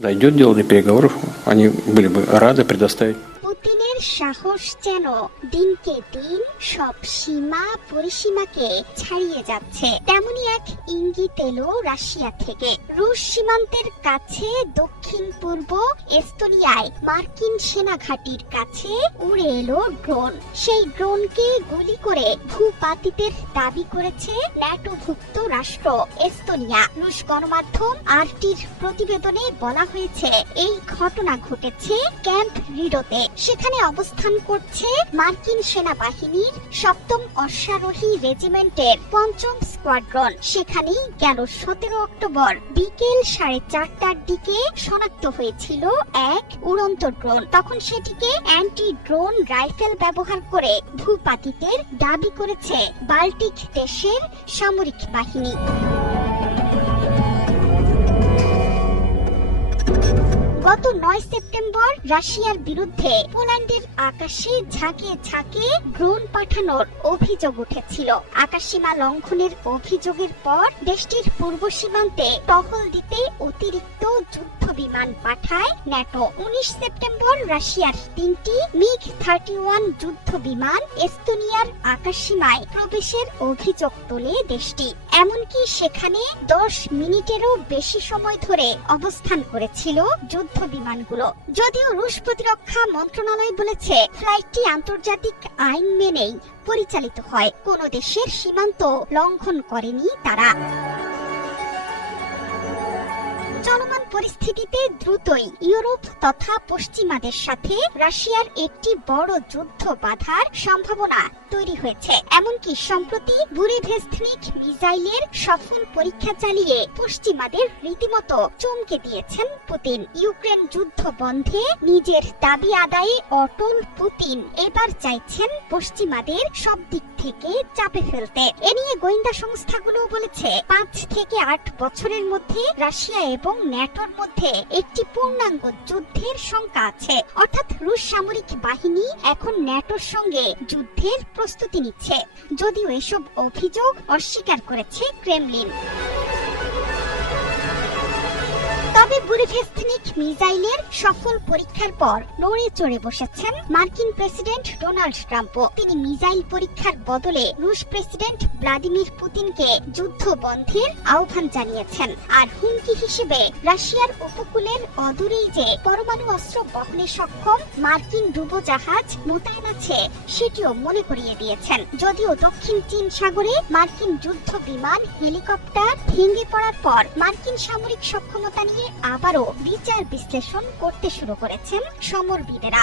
Дойдет дело до переговоров. Они были бы рады предоставить. সাহস যেন দিনকে দিন সব সীমা পরিসীমাকে ছাড়িয়ে যাচ্ছে। তেমনি এক ইঙ্গিত এলো রাশিয়া থেকে। রুশ সীমান্তের কাছে, দক্ষিণ পূর্ব এস্তোনিয়ায় মার্কিন সেনা ঘাঁটির কাছে উড়ে এলো ড্রোন। সেই ড্রোনকে গুলি করে ভূপাতিতের দাবি করেছে ন্যাটোভুক্ত রাষ্ট্র এস্তোনিয়া। রুশ গণমাধ্যম আরটির প্রতিবেদনে বলা হয়েছে, এই ঘটনা ঘটেছে ক্যাম্প রিডোতে। সেখানে অবস্থান করছে মার্কিন সেনাবাহিনীর সপ্তম অশ্বারোহী রেজিমেন্টের পঞ্চম স্কোয়াড্রন। সেখানেই গেল সতেরো অক্টোবর। বিকেল সাড়ে চারটার দিকে শনাক্ত হয়েছিল এক উড়ন্ত ড্রোন। তখন সেটিকে অ্যান্টি ড্রোন রাইফেল ব্যবহার করে ভূপাতিতের দাবি করেছে বাল্টিক দেশের সামরিক বাহিনী। গত নয় সেপ্টেম্বর রাশিয়ার বিরুদ্ধে পোল্যান্ডের আকাশে ঝাঁকে ঝাঁকে ড্রোন পাঠানোর অভিযোগ উঠেছিল। আকাশসীমা লঙ্ঘনের অভিযোগের পর দেশটির পূর্ব সীমান্তে টহল দিতে অতিরিক্ত যুদ্ধ বিমান পাঠায় ন্যাটো। উনিশ সেপ্টেম্বর রাশিয়ার তিনটি মিগ থার্টি ওয়ান যুদ্ধ বিমান এস্তোনিয়ার আকাশসীমায় প্রবেশের অভিযোগ তোলে দেশটি। এমনকি সেখানে দশ মিনিটেরও বেশি সময় ধরে অবস্থান করেছিল যুদ্ধ বিমানগুলো। যদিও রুশ প্রতিরক্ষা মন্ত্রণালয় বলেছে, ফ্লাইটটি আন্তর্জাতিক আইন মেনেই পরিচালিত হয়। কোনো দেশের সীমান্ত লঙ্ঘন করেনি তারা। চলমান পরিস্থিতিতে দ্রুতই ইউরোপ তথা পশ্চিমাদের সাথে রাশিয়ার একটি বড় যুদ্ধ বাধার সম্ভাবনা তৈরি হয়েছে। এমনকি সম্প্রতি বুরিভেস্তনিক মিসাইলের সফল পরীক্ষা চালিয়ে পশ্চিমাদের রীতিমতো চমকে দিয়েছেন পুতিন। ইউক্রেন যুদ্ধ বন্ধে নিজের দাবি আদায়ে অটল পুতিন এবার চাইছেন পশ্চিমাদের সব দিক থেকে চাপে ফেলতে। এ নিয়ে গোয়েন্দা সংস্থাগুলো বলেছে, পাঁচ থেকে আট বছরের মধ্যে রাশিয়া এবং ন্যাটোর মধ্যে একটি পূর্ণাঙ্গ যুদ্ধের শঙ্কা আছে। অর্থাৎ রুশ সামরিক বাহিনী এখন ন্যাটোর সঙ্গে যুদ্ধের প্রস্তুতি নিচ্ছে। যদিও এসব অভিযোগ অস্বীকার করেছে ক্রেমলিন। তবে বুরিভেস্তনিক মিসাইলের সফল পরীক্ষার পর নড়ে চড়ে বসেছেন মার্কিন প্রেসিডেন্ট ডোনাল্ড ট্রাম্পও তিনি মিসাইল পরীক্ষার বদলে রুশ প্রেসিডেন্ট ভ্লাদিমির পুতিনকে যুদ্ধ বন্ধের আহ্বান জানিয়েছেন। আর হুমকি হিসেবে রাশিয়ার উপকূলের অদূরেই যে পরমাণু অস্ত্র বহনে সক্ষম মার্কিন ডুবোজাহাজ মোতায়েন আছে, সেটিও মনে করিয়ে দিয়েছেন। যদিও দক্ষিণ চীন সাগরে মার্কিন যুদ্ধ বিমান হেলিকপ্টার ভেঙে পড়ার পর মার্কিন সামরিক সক্ষমতা নিয়ে আবারও বিচার বিশ্লেষণ করতে শুরু করেছেন সমরবীরেরা।